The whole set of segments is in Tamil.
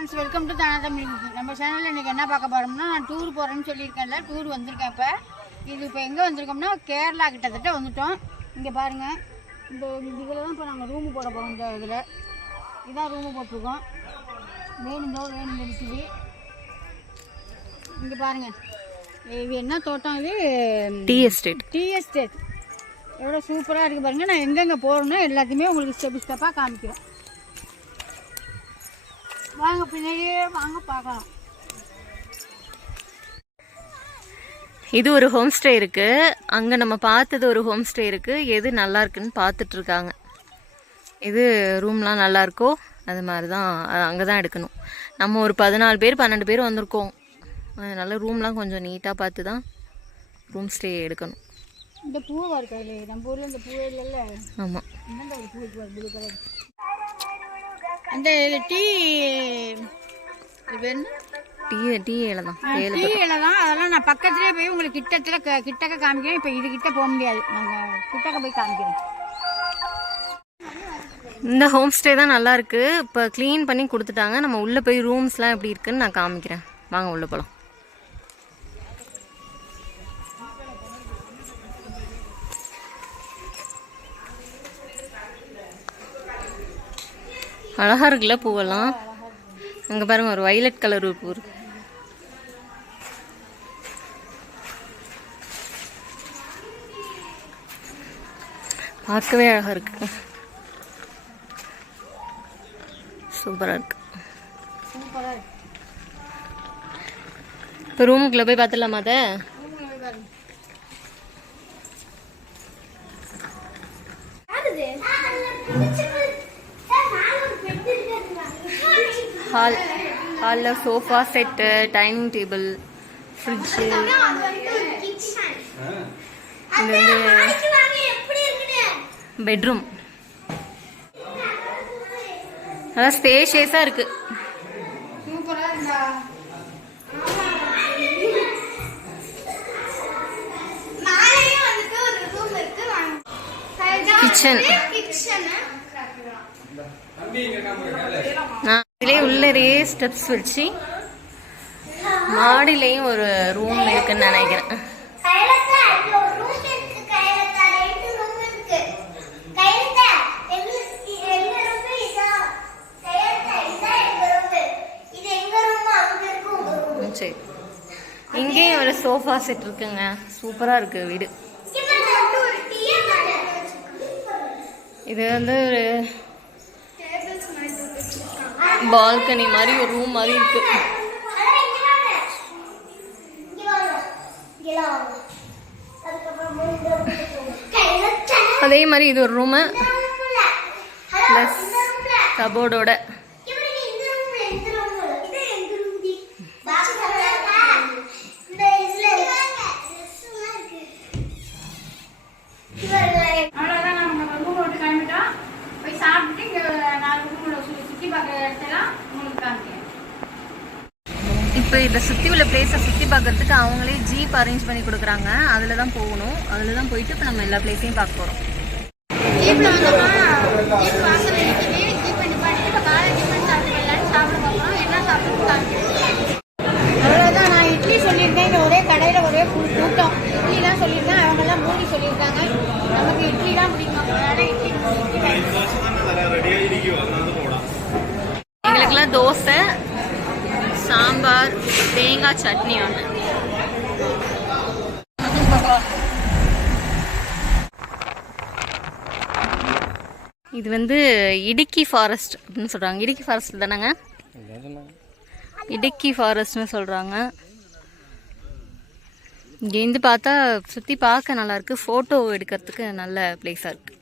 Friends, welcome to Tamil. நம்ம சேனலில் இன்றைக்கி என்ன பார்க்க போகிறோம்னா, நான் டூர் போகிறேன்னு சொல்லியிருக்கேன்ல, டூர் வந்திருக்கேன். இப்போ எங்கே வந்திருக்கோம்னா, கேரளா கிட்டத்தட்ட வந்துட்டோம். இங்கே பாருங்கள், இந்த இதில் தான் இப்போ நாங்கள் ரூமு போட போகிறோம். இந்த இதில் இதான் ரூமு போட்டிருக்கோம். வேணும் இருக்குது. இங்கே பாருங்கள், இது என்ன தோட்டம்? இது டீ எஸ்டேட். எவ்வளோ சூப்பராக இருக்குது பாருங்கள். நான் எங்கெங்கே போகிறோன்னா எல்லாத்தையுமே உங்களுக்கு ஸ்டெப் ஸ்டெப்பாக காமிக்கிறேன். வாங்க, பின்னாடியே வாங்க பார்க்கலாம். இது ஒரு ஹோம் ஸ்டே இருக்கு. அங்க நம்ம பார்த்தது ஒரு ஹோம் ஸ்டே இருக்கு. எது நல்லா இருக்குன்னு பார்த்துட்டு இருக்காங்க. இது ரூம்லாம் நல்லா இருக்கோ அது மாதிரி தான் அங்கே தான் எடுக்கணும். நம்ம ஒரு 14 பேர் 12 பேர் வந்திருக்கோம். அதனால ரூம்லாம் கொஞ்சம் நீட்டாக பார்த்து தான் ரூம் ஸ்டே எடுக்கணும். இந்த பூவா இருக்கா? நம்ம ஊரில் இந்த பூவே இல்லைல்ல. ஆமாம், ஒரு பூ ப்ளூ கலர். அந்த டீ இலை தான். அதெல்லாம் நான் பக்கத்துலேயே போய் உங்களுக்கு கிட்டக்க காமிக்கிறேன். இப்போ இது கிட்ட போக முடியாது, நாங்கள் கிட்டக்க போய் காமிக்கிறேன். இந்த ஹோம் ஸ்டே தான் நல்லா இருக்கு. இப்போ க்ளீன் பண்ணி கொடுத்துட்டாங்க. நம்ம உள்ளே போய் ரூம்ஸ்லாம் எப்படி இருக்குன்னு நான் காமிக்கிறேன். வாங்க உள்ளே போகலாம். அழகா இருக்குல்ல பூவெல்லாம். அங்க பாருங்க, ஒரு வயலட் கலர் ஒரு பூ இருக்கு. பார்க்கவே அழகா இருக்கு. சூப்பரா இருக்கு. இப்போ ரூமுக்குள்ள போய் பார்த்துடலாமா? அதை ஹாலில் sofa set, dining table, fridge, இது வந்து பெட்ரூம். நல்லா ஸ்பேஷியஸாக இருக்கு. கிச்சன் இதுலேயே உள்ளே ஸ்டெப்ஸ் வச்சு மாடிலையும் ஒரு ரூம் இருக்குன்னு நினைக்கிறேன். சரி, இங்கேயும் ஒரு சோஃபா செட் இருக்குங்க. சூப்பரா இருக்கு வீடு. இது வந்து ஒரு பால்கனி மாதிரி ஒரு ரூம் மாதிரி இருக்கு. அதே மாதிரி இது ஒரு ரூமு பிளஸ் கபோர்டோட. இப்போ இதை சுற்றி உள்ள பிளேஸை சுற்றி பார்க்கறதுக்கு அவங்களே ஜீப் அரேஞ்ச் பண்ணி கொடுக்குறாங்க. அதில் தான் போகணும். அதில் தான் போயிட்டு இப்போ நம்ம எல்லா பிளேஸையும் பார்க்க போகிறோம். ஜீப்பில் வந்தோம்னா ஜீப் வாசல் இருக்குது. ஜீப்பை நிப்பாட்டிட்டு இப்போ காலை டிஃபன் சாப்பிட்டு சாப்பிட பார்க்குறோம். என்ன சாப்பிட்டு காமிக்கிறேன். அவ்வளோதான். நான் இட்லி சொல்லியிருக்கேன். இங்கே ஒரே கடையில் ஒரே ஃபுல் கூட்டம். இட்லி தான் சொல்லியிருக்கேன். அவங்கெல்லாம் பூரி சொல்லியிருக்காங்க. நமக்கு இட்லி தான் பிடிக்கும். அதனால் இட்லி எங்களுக்கெல்லாம் தோசை, சாம்பார், தேங்காய் சட்னி ஒன்று. இது வந்து இடுக்கி ஃபாரஸ்ட் அப்படின்னு சொல்கிறாங்க. இடுக்கி ஃபாரஸ்ட் தானேங்க? இடுக்கி ஃபாரஸ்ட்னு சொல்கிறாங்க. இங்கேருந்து பார்த்தா சுற்றி பார்க்க நல்லாயிருக்கு. ஃபோட்டோ எடுக்கிறதுக்கு நல்ல பிளேஸாக இருக்குது.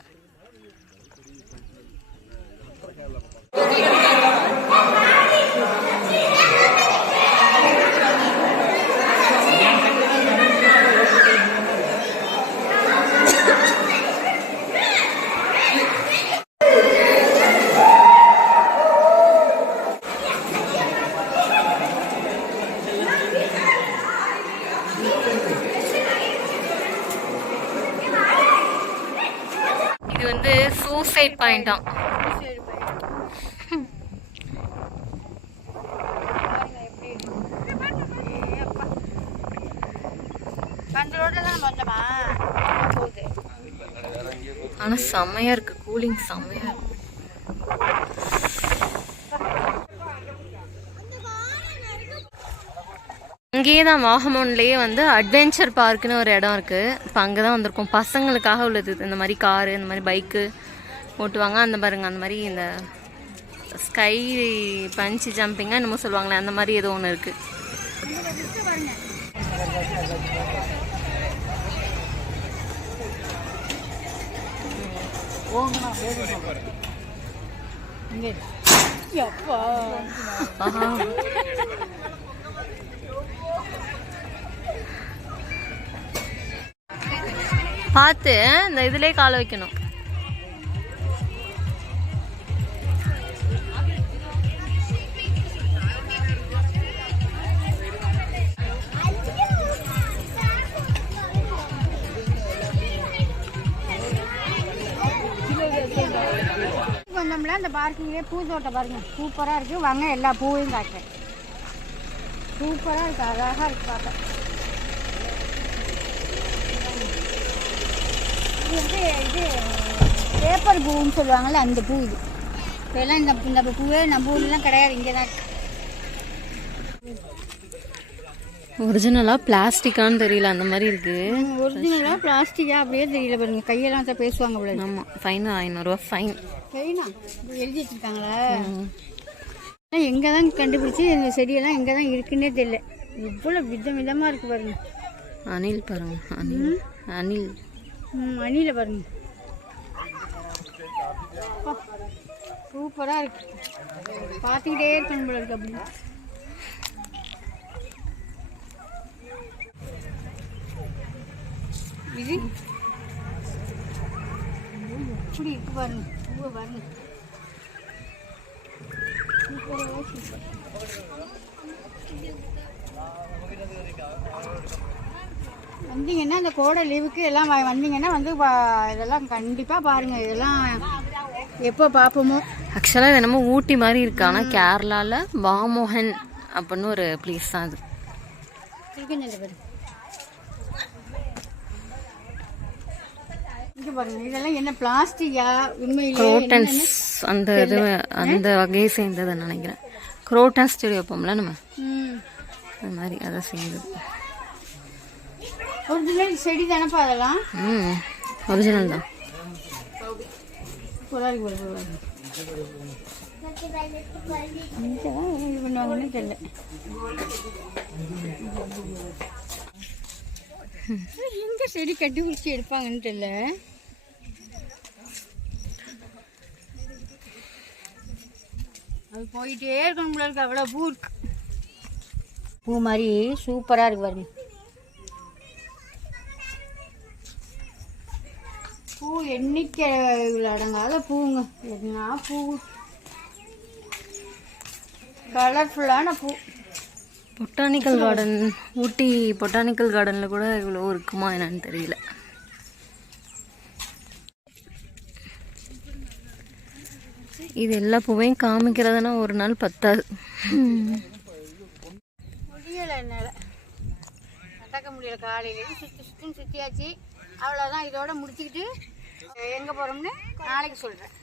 இது வந்து சூசைட் பாயிண்டாம். வந்தமா போகுது. ஆனால் செம்மையாக இருக்குது, கூலிங் செம்மையாக இருக்கு. இங்கேயே தான் வாகமோன்லேயே வந்து அட்வென்ச்சர் பார்க்குன்னு ஒரு இடம் இருக்குது. இப்போ அங்கே தான் வந்திருக்கோம். பசங்களுக்காக உள்ளது இந்த மாதிரி காரு, இந்த மாதிரி பைக்கு ஓட்டுவாங்க. அந்த பாருங்க, அந்த மாதிரி இந்த ஸ்கை பஞ்சி ஜம்பிங்காக என்னமோ சொல்லுவாங்களே, அந்த மாதிரி ஏதோ ஒன்று இருக்குது. பார்த்து இந்த இதுலயே கால வைக்கணும். வந்தோம்ல அந்த பார்க்கிங்லேயே பூந்தோட்டம் பாருங்க, சூப்பராக இருக்குது. வாங்க எல்லா பூவையும் காட்டுறேன். சூப்பராக இருக்குது, அழகாக இருக்குது பார்க்க. இது வந்து இது பேப்பர் பூன்னு சொல்லுவாங்கள்ல, அந்த பூ இது. இப்போலாம் இந்த பூவே நம்ம ஊர்லாம் கிடையாது, இங்கே தான் இருக்கு. ஒரிஜினலாக பிளாஸ்டிக்கான்னு தெரியல, அந்த மாதிரி இருக்கு. ஒரிஜினலாக பிளாஸ்டிக்கா அப்படியே தெரியல பாருங்க. கையெல்லாம் தான் பேசுவாங்க போல. ஆமாம், ஃபைன் 500 ரூபா ஃபைன். சரிண்ணா, எழுதி வச்சுருக்காங்களா? எங்கே தான் கண்டுபிடிச்சி இந்த செடியெல்லாம் எங்கே தான் இருக்குன்னே தெரியல. இவ்வளோ விதமாக இருக்குது பாருங்க. அணில் பாருங்க, அணில் அணில் அணில பாருங்க, சூப்பராக இருக்கு. பார்த்துக்கிட்டே இருக்கணும் போல இருக்கு. அப்படி இது எப்படி இருக்கு பாருங்க, பூவை பாருங்க. வந்தீங்கன்னா இந்த கோடை லீவுக்கு எல்லாம் வந்தீங்கன்னா வந்து இதெல்லாம் கண்டிப்பாக பாருங்கள். இதெல்லாம் எப்போ பார்ப்போமோ. ஆக்சுவலாக இது என்னமோ ஊட்டி மாதிரி இருக்கு, ஆனால் கேரளாவில் வாமோகன் அப்படின்னு ஒரு பிளேஸ் தான் அது. இங்கே பாருங்க, இதெல்லாம் என்ன பிளாஸ்டிக்கா? உண்மையிலே குரோட்டன்ஸ் அந்த இது அந்த வகையை சேர்ந்ததை நினைக்கிறேன். குரோட்டன்ஸ் செடி வைப்போம்ல நம்ம, அது மாதிரி அதை சேர்ந்தது. ஒரிஜினல் செடி தானப்பா அதெல்லாம்? ஒரிஜினல் தான். இது பண்ணுவாங்கன்னு தெரியல. எங்க செடி கட்டி பிடிச்சி எடுப்பாங்கன்னு தெரியல. அது போயிட்டே இருக்கணும் போல இருக்கு. அவ்வளோ பூ இருக்கு. பூ மாதிரி சூப்பராக இருக்கு பாருங்க. பூ எண்ணிக்கை அடங்காத பூங்க. என்ன பூ, கலர்ஃபுல்லான பூ. பொட்டானிக்கல் கார்டன், ஊட்டி பொட்டானிக்கல் கார்டனில் கூட இவ்வளோ இருக்குமா என்னன்னு தெரியல. இது எல்லா பூவையும் காமிக்கிறதுனா ஒரு நாள் பத்தாது. முடியலை, என்னால் நடக்க முடியல. காலையிலேருந்து சுற்றுன்னு சுற்றியாச்சு. அவ்வளோதான், இதோட முடிச்சுக்கிட்டு எங்கே போகிறோம்னு நாளைக்கு சொல்கிறேன்.